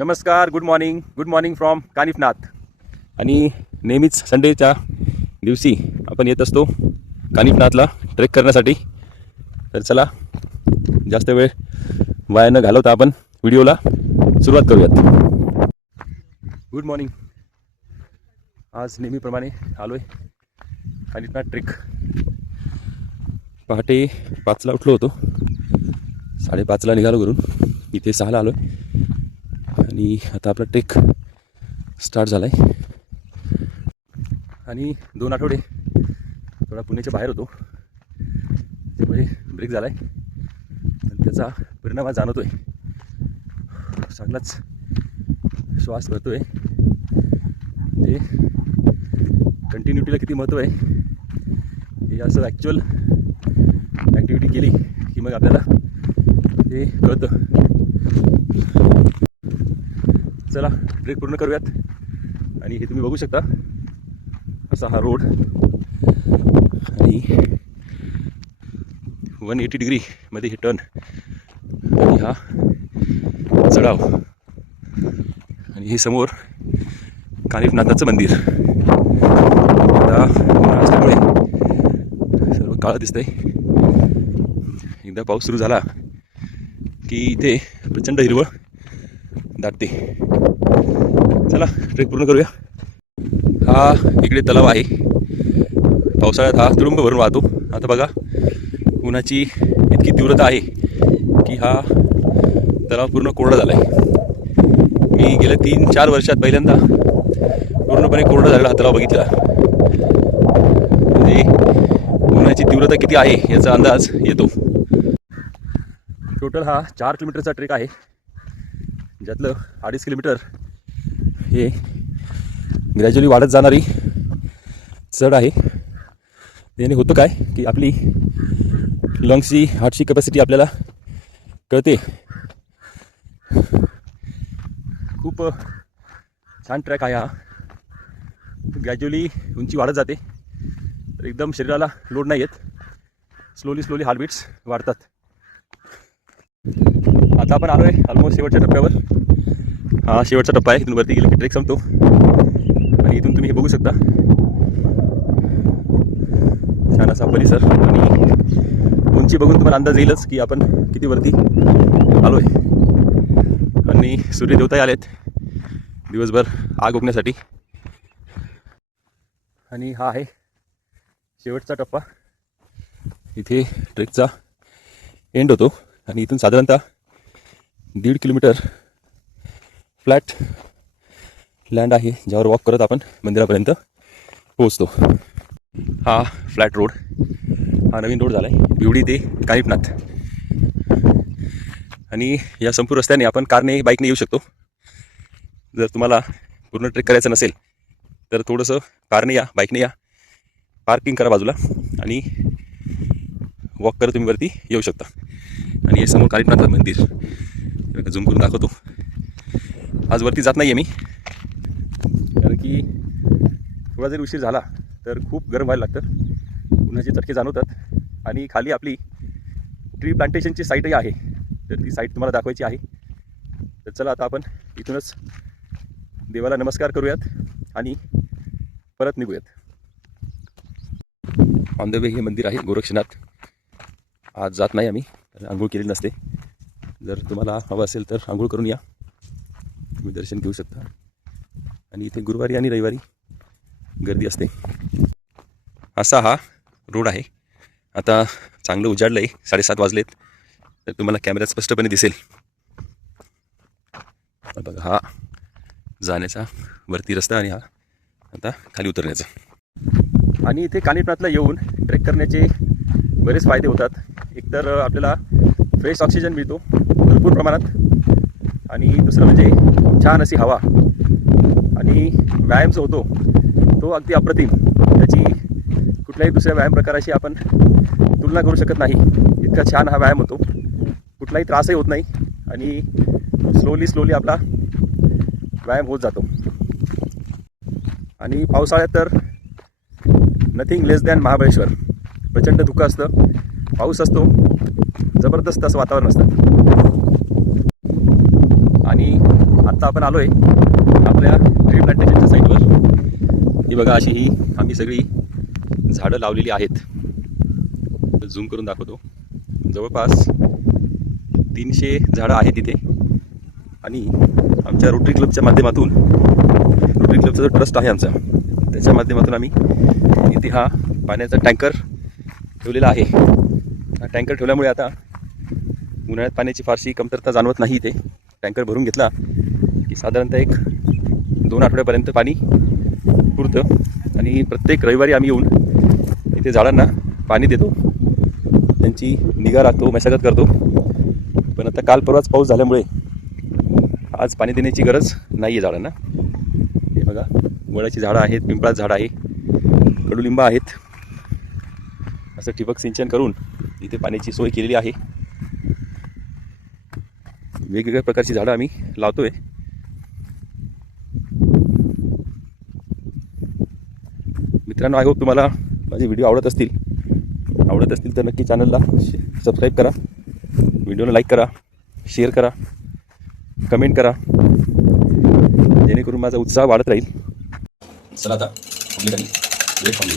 नमस्कार, good morning from Kanifnath. आणि नेहमीच संडेच्या दिवशी आपण येत असतो कानिफनाथला ट्रेक करण्यासाठी. तर चला, जास्त वेळ वाया न घालवता आपण व्हिडिओला सुरुवात करूयात. Good morning. आज नेहमीप्रमाणे आलो आहे कानिफनाथ ट्रेक. पहाटे 5ला उठलो होतो, 5:30ला निघालो घरून. इथे 6ला आलो आहे आणि आता आपला ट्रेक स्टार्ट झाला आहे. आणि 2 आठवडे थोडा पुण्याच्या बाहेर होतो, त्यामुळे ब्रेक झाला आहे आणि त्याचा परिणाम आज जाणवतो आहे. चांगलाच श्वास भरतो आहे. म्हणजे कंटिन्युटीला किती महत्त्व आहे हे असं ॲक्च्युअल ॲक्टिव्हिटी केली की मग आपल्याला ते कळतं. चला, ट्रेक पूर्ण करूयात. आणि हे तुम्ही बघू शकता, असा हा रोड आणि 180 डिग्रीमध्ये हे टर्न आणि हा चढाव. आणि हे समोर कानिफनाथाचं मंदिर. आता उन्हाळा असल्यामुळे सर्व काळं दिसतंय. एकदा पाऊस सुरू झाला की इथे प्रचंड हिरवळ दाटते. चला, ट्रेक पूर्ण करूया. हा इकडे तलाव आहे. पावसाळ्यात हा तुडुंब भरून वाहतो. आता बघा, उन्हाची इतकी तीव्रता आहे की हा तलाव पूर्ण कोरडा झाला आहे. मी गेल्या 3-4 वर्षात पहिल्यांदा पूर्णपणे कोरडा झालेला हा तलाव बघितला. म्हणजे उन्हाची तीव्रता किती आहे याचा अंदाज येतो. टोटल हा 4 किलोमीटरचा ट्रेक आहे, ज्यातलं 2.5 किलोमीटर हे ग्रॅज्युअली वाढत जाणारी चढ आहे. याने होतं काय की आपली लंग्सची, हार्टची कॅपॅसिटी आपल्याला कळते. खूप छान ट्रॅक आहे हा. ग्रॅज्युअली उंची वाढत जाते, तर एकदम शरीराला लोड नाही येत. स्लोली हार्टबीट्स वाढतात. आता आपण आलो आहे ऑलमोस्ट शेवटच्या टप्प्यावर. हा शेवटचा टप्पा आहे. इथून वरती गेलं की ट्रेक संपतो. आणि इथून तुम्ही हे बघू शकता, छान असा परिसर. आणि उंची बघून तुम्हाला अंदाज येईलच की आपण किती वरती आलो आहे. आणि सूर्यदेवताही आलेत दिवसभर आग ओकण्यासाठी. आणि हा आहे शेवटचा टप्पा. इथे ट्रेकचा एंड होतो आणि इथून साधारणतः 1.5 किलोमीटर फ्लॅट लँड आहे, ज्यावर वॉक करत आपण मंदिरापर्यंत पोहोचतो. हा फ्लॅट रोड, हा नवीन रोड झाला आहे बिवडी ते कानिफनाथ. आणि या संपूर्ण रस्त्याने आपण कारने, बाईकने येऊ शकतो. जर तुम्हाला पूर्ण ट्रेक करायचं नसेल तर थोडंसं कारने या, बाईकने या, पार्किंग करा बाजूला आणि वॉक करत तुम्ही वरती येऊ शकता. आणि हे समोर कानिफनाथ मंदिर झूम करून दाखवतो. आज वरती जात नाही आहे मी, कारण की थोडा जरी उशीर झाला तर खूप गरम व्हायला लागतं, उन्हाचे चटके जाणवतात. आणि खाली आपली ट्री प्लांटेशनची साईटही आहे, तर ती साईट तुम्हाला दाखवायची आहे. तर चला, आता आपण इथूनच देवाला नमस्कार करूयात आणि परत निघूयात. ऑन द वे हे मंदिर आहे गोरक्षनाथ. आज जात नाही आम्ही, आंघोळ केलेली नसते. जर तुम्हाला हवं असेल तर आंघोळ करून या, तुम्ही दर्शन घेऊ शकता. आणि इथे गुरुवारी आणि रविवारी गर्दी असते. असा हा रोड आहे. आता चांगलं उजाडलं आहे, 7:30 वाजलेत, तर तुम्हाला कॅमेऱ्यात स्पष्टपणे दिसेल. बघा, हा जाण्याचा वरती रस्ता आणि हा आता खाली उतरण्याचा. आणि इथे कानिफनाथला येऊन ट्रेक करण्याचे बरेच फायदे होतात. एकतर आपल्याला फ्रेश ऑक्सिजन मिळतो भरपूर प्रमाणात. आणि दुसरं म्हणजे खूप छान अशी हवा. आणि व्यायाम जो होतो तो अगदी अप्रतिम. त्याची कुठल्याही दुसऱ्या व्यायाम प्रकाराशी आपण तुलना करू शकत नाही. इतका छान हा व्यायाम होतो, कुठलाही त्रासही होत नाही आणि स्लोली आपला व्यायाम होत जातो. आणि पावसाळ्यात तर नथिंग लेस दॅन महाबळेश्वर. प्रचंड धुकं असतं, पाऊस असतो, जबरदस्त असं वातावरण असतं. आणि आत्ता आपण आलोय आपल्या ट्री प्लांटेशनच्या साईटवर. ही बघा, अशी ही आम्ही सगळी झाडं लावलेली आहेत. झूम करून दाखवतो. जवळपास 300 झाडं आहेत तिथे. आणि आमच्या रोटरी क्लबच्या माध्यमातून, रोटरी क्लबचा जो ट्रस्ट आहे आमचा, त्याच्या माध्यमातून आम्ही इथे हा पाण्याचा टँकर ठेवलेला आहे. हा टँकर ठेवल्यामुळे आता उन्हाळ्यात पाण्याची फारशी कमतरता जाणवत नाही. इथे टँकर भरून घेतला की साधारणतः एक 2 आठवड्यापर्यंत पाणी पुरतं. आणि प्रत्येक रविवारी आम्ही येऊन इथे झाडांना पाणी देतो, त्यांची निगा राखतो, मशागत करतो. पण आता काल परवाच पाऊस झाल्यामुळे आज पाणी देण्याची गरज नाही आहे झाडांना. हे बघा, वडाची झाडं आहेत, पिंपळाचं झाडं आहे, कडुलिंब आहेत. असं ठिबक सिंचन करून इथे पाण्याची सोय केलेली आहे. वेगवेगळ्या प्रकारची झाडं आम्ही लावतोय. मित्रांनो, आय होप तुम्हाला माझे व्हिडिओ आवडत असतील तर नक्की चॅनलला सबस्क्राईब करा, व्हिडिओला लाईक करा, शेअर करा, कमेंट करा, जेणेकरून माझा उत्साह वाढत राहील. चला आता आपली काही वेट थांबली.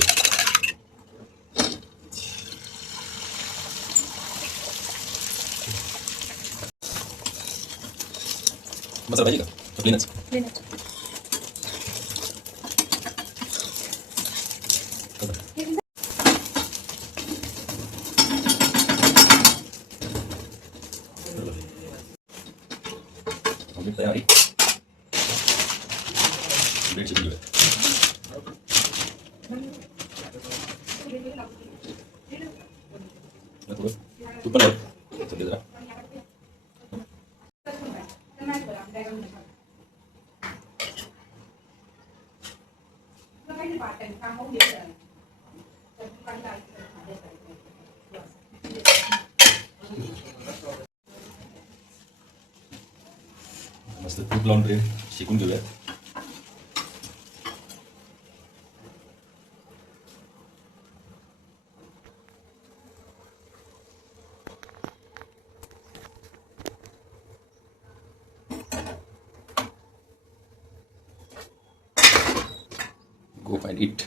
मसाला पाहिजे का? प्लेनच. तयारी ब्रेड शिजली आहे. तूप पण आहे सध्या जरा. मस्त तूप लावून ब्रेड शिकून घेऊयात. Go and eat.